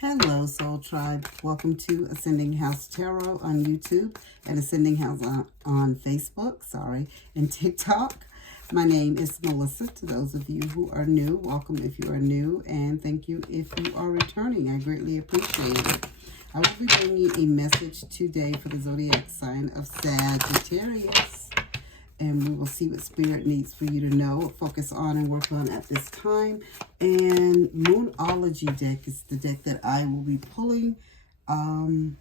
Hello, Soul Tribe. Welcome to Ascending House Tarot on YouTube and Ascending House on Facebook, and TikTok. My name is Melissa. To those of you who are new, welcome if you are new, and thank you if you are returning. I greatly appreciate it. I will be bringing a message today for the zodiac sign of Sagittarius. And we will see what Spirit needs for you to know, focus on, and work on at this time. And Moonology deck is the deck that I will be pulling the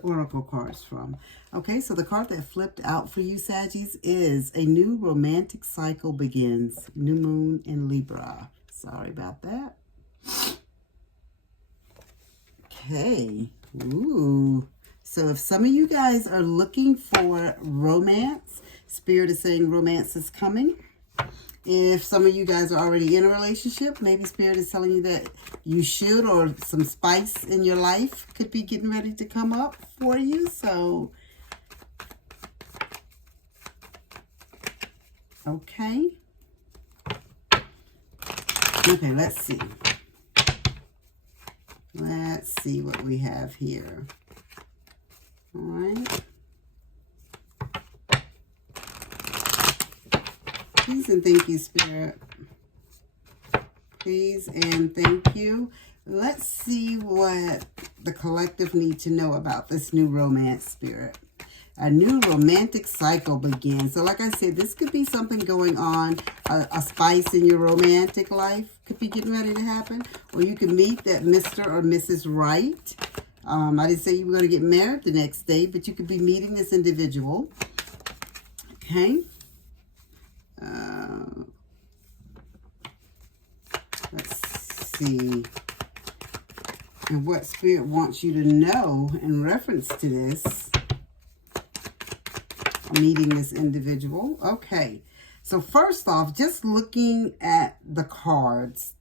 Oracle cards from. Okay, so the card that flipped out for you, Saggies, is a new romantic cycle begins. New moon in Libra. Sorry about that. Okay. Ooh. So if some of you guys are looking for romance, Spirit is saying romance is coming. If some of you guys are already in a relationship, maybe Spirit is telling you that you should, or some spice in your life could be getting ready to come up for you. So, okay. Okay, let's see. Let's see what we have here. All right. Please and thank you, Spirit. Please and thank you. Let's see what the collective need to know about this new romance, Spirit. A new romantic cycle begins. So like I said, this could be something going on. A spice in your romantic life could be getting ready to happen. Or you can meet that Mr. or Mrs. Right. I didn't say you were going to get married the next day, but you could be meeting this individual. Okay. Let's see. And what Spirit wants you to know in reference to this. Meeting this individual. Okay. So first off, just looking at the cards,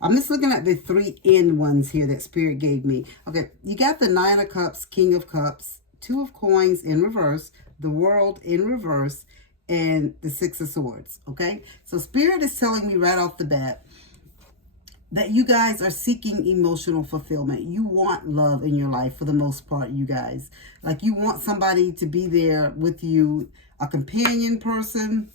I'm just looking at the 3 end ones here that Spirit gave me. Okay, you got the 9 of Cups, King of Cups, 2 of Coins in reverse, the World in reverse, and the 6 of Swords, okay? So Spirit is telling me right off the bat that you guys are seeking emotional fulfillment. You want love in your life for the most part, you guys. Like you want somebody to be there with you, a companion person,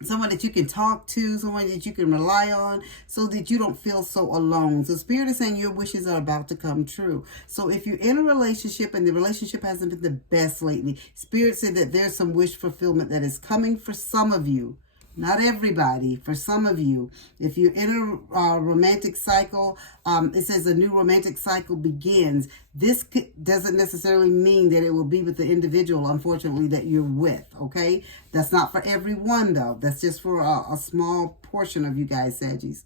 someone that you can talk to, someone that you can rely on so that you don't feel so alone. So Spirit is saying your wishes are about to come true. So if you're in a relationship and the relationship hasn't been the best lately, Spirit said that there's some wish fulfillment that is coming for some of you. Not everybody, for some of you. If you're in a romantic cycle, it says a new romantic cycle begins. This doesn't necessarily mean that it will be with the individual, unfortunately, that you're with, okay? That's not for everyone, though. That's just for a small portion of you guys, Saggies.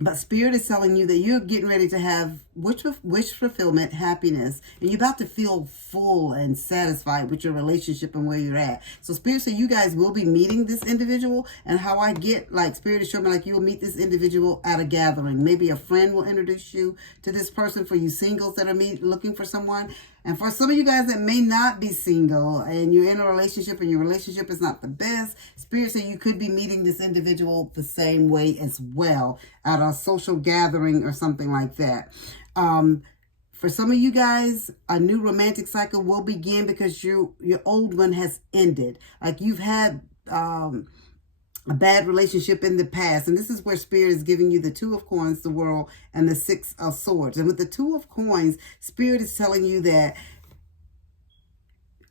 But Spirit is telling you that you're getting ready to have wish fulfillment, happiness, and you're about to feel full and satisfied with your relationship and where you're at. So Spirit said you guys will be meeting this individual, and how I get, like, Spirit is showing me like you'll meet this individual at a gathering. Maybe a friend will introduce you to this person for you singles that are looking for someone. And for some of you guys that may not be single and you're in a relationship and your relationship is not the best, Spirit said you could be meeting this individual the same way as well at a social gathering or something like that. For some of you guys, a new romantic cycle will begin because your old one has ended. Like you've had a bad relationship in the past. And this is where Spirit is giving you the 2 of Coins, the World, and the 6 of Swords. And with the 2 of Coins, Spirit is telling you that,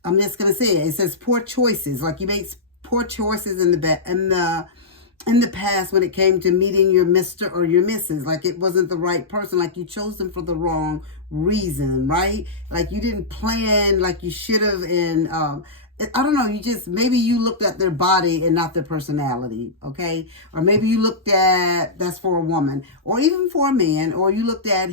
I'm just going to say it, it says poor choices. Like you made poor choices in the past when it came to meeting your Mr. or your Mrs. Like it wasn't the right person. Like you chose them for the wrong reason, right? Like you didn't plan like you should have. And I don't know, maybe you looked at their body and not their personality, okay? Or maybe you looked at, that's for a woman, or even for a man, or you looked at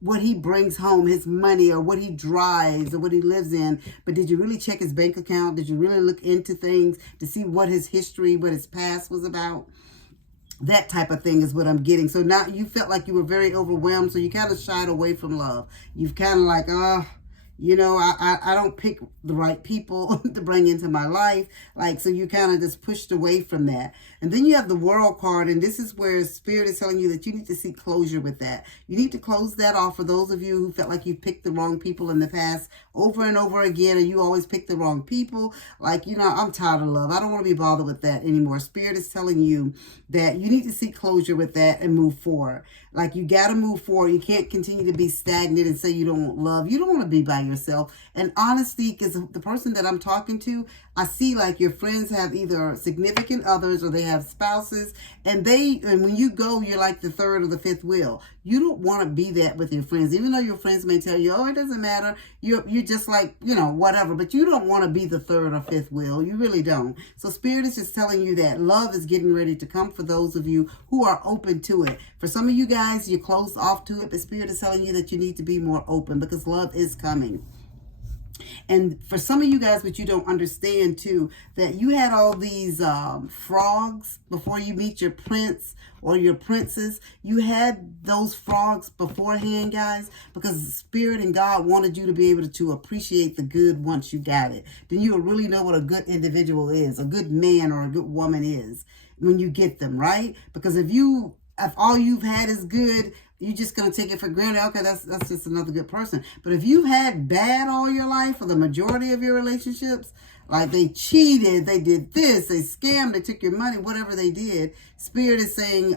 what he brings home, his money, or what he drives, or what he lives in. But did you really check his bank account? Did you really look into things to see what his history, what his past was about? That type of thing is what I'm getting. So now you felt like you were very overwhelmed, so you kind of shied away from love. You've kind of like, You know, I don't pick the right people to bring into my life. Like, so you kind of just pushed away from that. And then you have the World card, and this is where Spirit is telling you that you need to seek closure with that. You need to close that off for those of you who felt like you picked the wrong people in the past over and over again, and you always pick the wrong people. Like, you know, I'm tired of love. I don't want to be bothered with that anymore. Spirit is telling you that you need to seek closure with that and move forward. Like, you got to move forward. You can't continue to be stagnant and say you don't want love. You don't want to be by yourself. And honestly, because the person that I'm talking to, I see like your friends have either significant others or they have spouses, and when you go, you're like the third or the fifth wheel. You don't want to be that with your friends, even though your friends may tell you, oh, it doesn't matter. You're just like, you know, whatever, but you don't want to be the third or fifth wheel. You really don't. So Spirit is just telling you that love is getting ready to come for those of you who are open to it. For some of you guys, you're closed off to it, but Spirit is telling you that you need to be more open because love is coming. And for some of you guys, but you don't understand too, that you had all these frogs before you meet your prince or your princess. You had those frogs beforehand, guys, because Spirit and God wanted you to be able to appreciate the good once you got it. Then you'll really know what a good individual is, a good man or a good woman is when you get them, right? Because if all you've had is good, you're just going to take it for granted. Okay, that's just another good person. But if you've had bad all your life, or the majority of your relationships, like they cheated, they did this, they scammed, they took your money, whatever they did, Spirit is saying,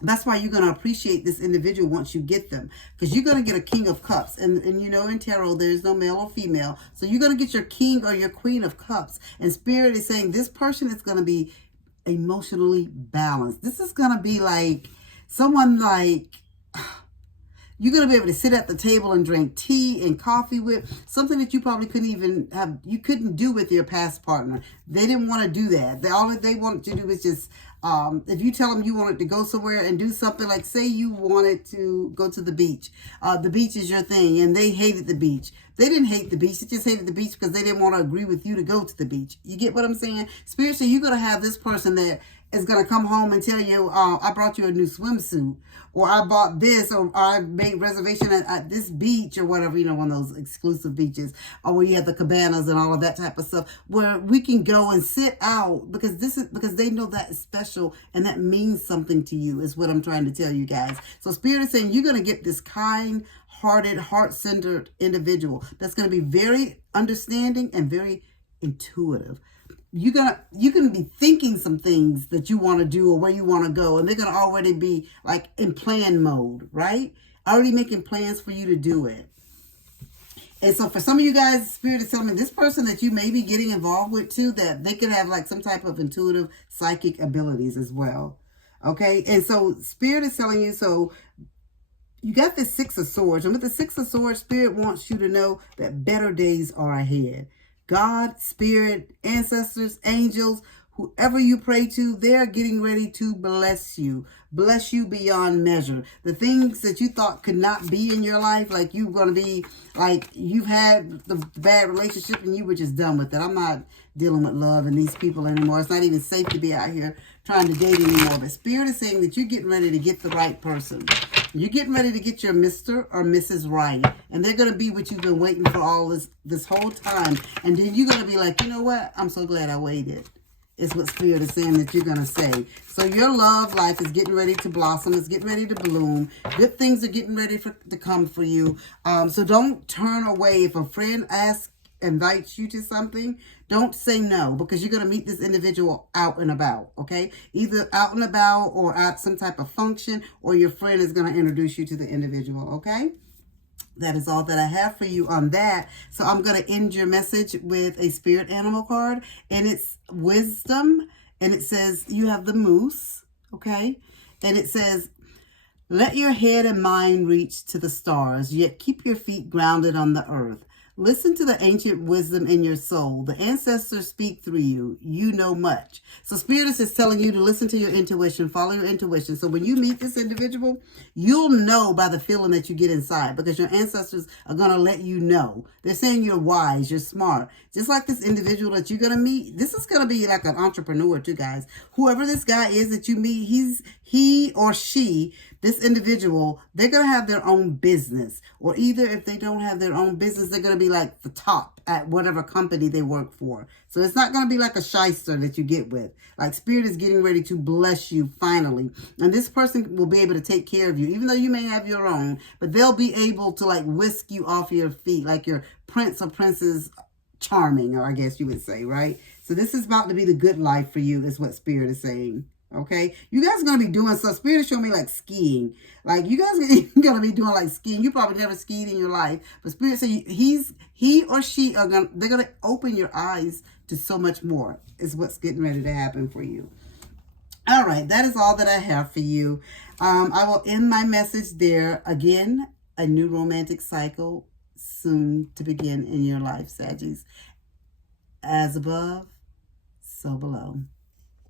that's why you're going to appreciate this individual once you get them. Because you're going to get a King of Cups. And you know, in tarot, there's no male or female. So you're going to get your King or your Queen of Cups. And Spirit is saying this person is going to be emotionally balanced. This is going to be like someone like you're going to be able to sit at the table and drink tea and coffee with, something that you probably couldn't do with your past partner. They didn't want to do that. All that they wanted to do is just, if you tell them you wanted to go somewhere and do something, like say you wanted to go to the beach. The beach is your thing, and they hated the beach. They didn't hate the beach. They just hated the beach because they didn't want to agree with you to go to the beach. You get what I'm saying? Spiritually, you're going to have this person that is going to come home and tell you, I brought you a new swimsuit, or I bought this, or I made reservation at this beach, or whatever, you know, one of those exclusive beaches, or where you have the cabanas and all of that type of stuff, where we can go and sit out because they know that is special and that means something to you, is what I'm trying to tell you guys. So Spirit is saying you're going to get this kind-hearted, heart-centered individual that's going to be very understanding and very intuitive. You're gonna be thinking some things that you want to do or where you want to go, and they're gonna already be like in plan mode, right? Already making plans for you to do it. And so for some of you guys, Spirit is telling me this person that you may be getting involved with too, that they could have like some type of intuitive psychic abilities as well. Okay, and so Spirit is telling you, so you got this Six of Swords, and with the Six of Swords, Spirit wants you to know that better days are ahead. God, Spirit, ancestors, angels, whoever you pray to, they're getting ready to bless you beyond measure. The things that you thought could not be in your life, like you're going to be, like you've had the bad relationship and you were just done with it. I'm not dealing with love and these people anymore. It's not even safe to be out here trying to date anymore. But Spirit is saying that you're getting ready to get the right person. You're getting ready to get your Mr. or Mrs. Right. And they're going to be what you've been waiting for all this whole time. And then you're going to be like, you know what? I'm so glad I waited. Is what Spirit is saying that you're going to say. So your love life is getting ready to blossom. It's getting ready to bloom. Good things are getting ready to come for you. So don't turn away. If a friend invites you to something, don't say no, because you're going to meet this individual out and about, okay? Either out and about or at some type of function, or your friend is going to introduce you to the individual, okay? That is all that I have for you on that. So I'm going to end your message with a spirit animal card, and it's wisdom, and it says you have the moose, okay? And it says, let your head and mind reach to the stars, yet keep your feet grounded on the earth. Listen to the ancient wisdom in your soul. The ancestors speak through you. You know much. So Spirit is just telling you to listen to your intuition, follow your intuition. So when you meet this individual, you'll know by the feeling that you get inside, because your ancestors are going to let you know. They're saying you're wise, you're smart. Just like this individual that you're going to meet, this is going to be like an entrepreneur too, guys. Whoever this guy is that you meet, he or she this individual, they're going to have their own business. Or either if they don't have their own business, they're going to be like the top at whatever company they work for. So it's not going to be like a shyster that you get with. Like Spirit is getting ready to bless you finally. And this person will be able to take care of you, even though you may have your own. But they'll be able to like whisk you off your feet like your prince or princess charming, or I guess you would say, right? So this is about to be the good life for you, is what Spirit is saying. Okay, you guys are going to be doing stuff. Spirit is showing me like skiing. Like you guys are going to be doing like skiing. You probably never skied in your life. But Spirit says he or she they're going to open your eyes to so much more, is what's getting ready to happen for you. All right, that is all that I have for you. I will end my message there. Again, a new romantic cycle soon to begin in your life, Saggies. As above, so below.